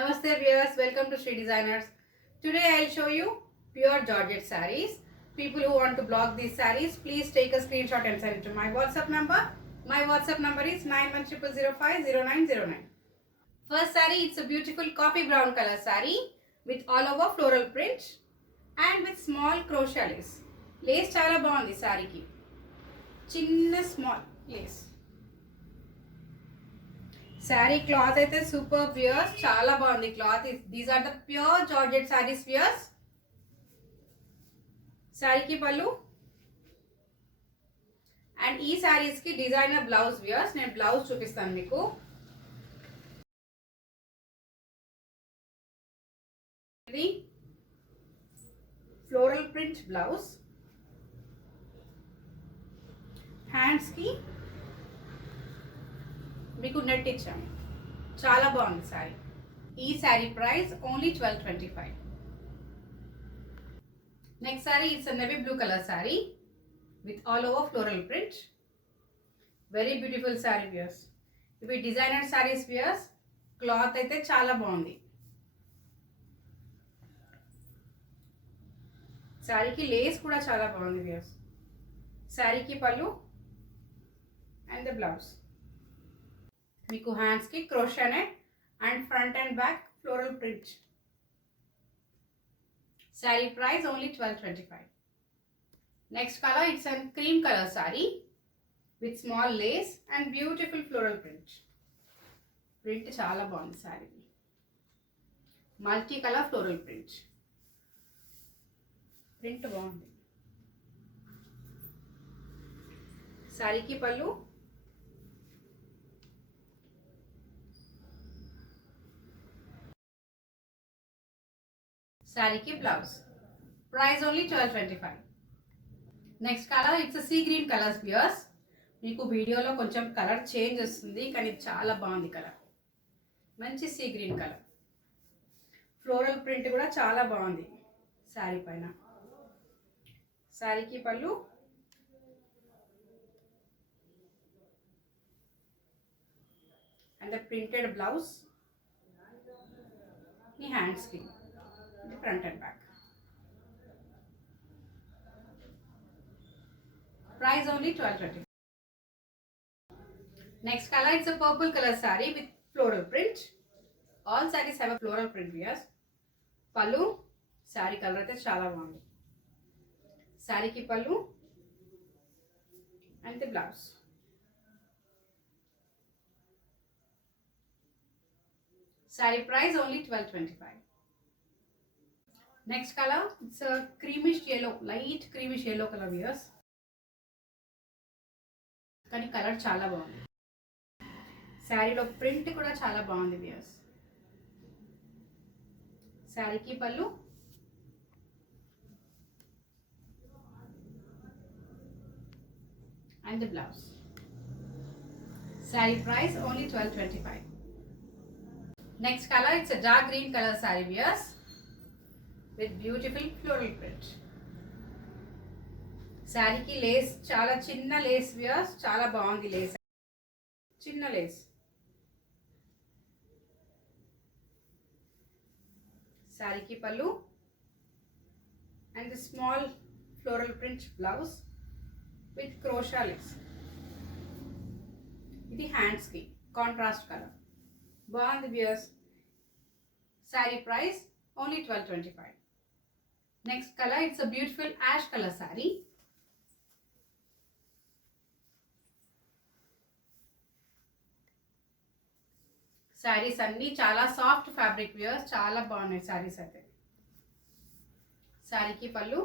Namaste viewers, welcome to SHREE Designers. Today I'll show you pure Georgette sarees. People who want to block these sarees, please take a screenshot and send it to my WhatsApp number. My WhatsApp number is 9100050909. First saree, it's a beautiful coffee brown color saree with all over floral print and with small crochet lace. Lace చాలా బాగుంది సారీకి. చిన్న small lace. Sari cloth అయితే super viewers, చాలా బాగుంది cloth. These are the pure georgette saris viewers. శారీకి పళ్ళు అండ్ ఈ సారీస్ కి డిజైనర్ బ్లౌజ్ వ్యూయర్స్. నేను బ్లౌజ్ చూపిస్తాను మీకు. ఇది ఫ్లోరల్ ప్రింట్ బ్లౌజ్. హ్యాండ్స్ కి మీకు నెట్ ఇచ్చాము. చాలా బాగుంది సారీ. ఈ sorry price only 1225. Next sorry it's navy blue colour sorry with all over floral print. Very beautiful sorry viewers. ఇవి డిజైనర్ సారీస్ వ్యూయర్స్. క్లాత్ అయితే చాలా బాగుంది. శారీకి లేస్ కూడా చాలా బాగుంది వ్యూయర్స్. శారీకి పళ్ళు అండ్ ద బ్లౌజ్. మీకు హ్యాండ్స్కి crochet net and front and back floral print. Sari price only 1225. Next colour it's and cream colour sorry with small Lay's and beautiful floral print. Print చాలా బాగుంది sorry. Multi colour floral print. Print బాగుంది. శారీకి పళ్ళు శారీకి blouse. Price only 1225. Next colour it's sea green colours viewers. మీకు వీడియోలో కొంచెం colour change వస్తుంది కానీ చాలా బాగుంది కలర్. మంచి sea green colour. Floral print కూడా చాలా బాగుంది శారీ పైన. శారీకి పళ్ళు అండ్ ద ప్రింటెడ్ బ్లౌజ్. ఈ హ్యాండ్స్కి front and back. Price only 1225. Next color it's a purple color saree with floral print. All sarees have a floral print viewers. Pallu saree color అయితే చాలా బాగుంది. సారీకి పళ్ళు and the blouse. Saree price only 1225. Next color it's a creamish yellow, light creamish yellow color viewers. కానీ కలర్ చాలా బాగుంది. శారీలో ప్రింట్ కూడా చాలా బాగుంది వ్యూయర్స్. శారీకి పళ్ళు and the blouse. Saree price only 1225. Next color it's a dark green color saree viewers with beautiful floral print. శారీకి లేస్ చాలా చిన్న లేస్ వ్యూయర్స్. చాలా బాగుంది లేస్. చిన్న లేస్. శారీకి పళ్ళు and small floral print blouse with crochet lace. ఇది హ్యాండ్స్కి కాంట్రాస్ట్ కలర్. బాగుంది viewers. Sari price only 1225. Next color it's a beautiful ash color saree. Saris అన్ని చాలా సాఫ్ట్ ఫ్యాబ్రిక్ వ్యూయర్స్. చాలా బాగున్నాయి సారీస్ అయితే. సారీకి పళ్ళు.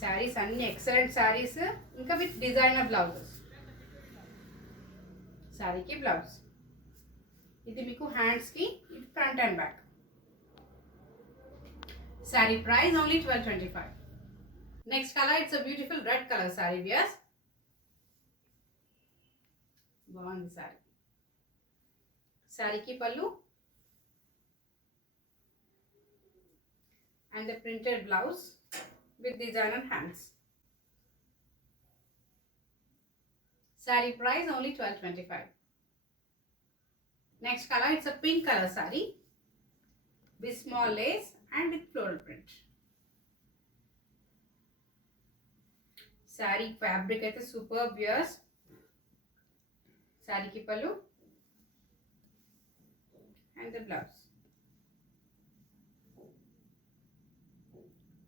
సారీస్ అన్ని ఎక్సలెంట్ సారీస్ ఇంకా విత్ డిజైనర్ బ్లౌజెస్. సారీకి బ్లౌజ్. ఇది మీకు హ్యాండ్స్కి, ఇది front and back. Saree price only 1225. Next color it's a beautiful red color saree viewers. బాగుంది సారీ. సారీకి పళ్ళు and the printed blouse with designer hands. Saree price only 1225. Next color, it's a pink color saree with small lace and with floral print. Saree fabric అయితే superb viewers. Saree ki pallu and the blouse.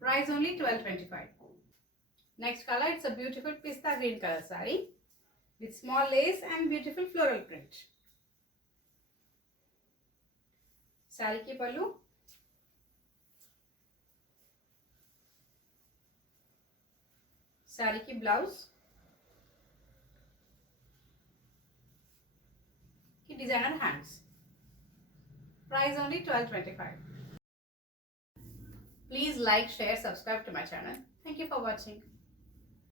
Price only 12.25. Next color, it's a beautiful pista green color saree with small lace and beautiful floral print. Saree ki pallu, saree ki blouse ki designer hands. Price only 12.25. Please like, share, subscribe to my channel. Thank you for watching.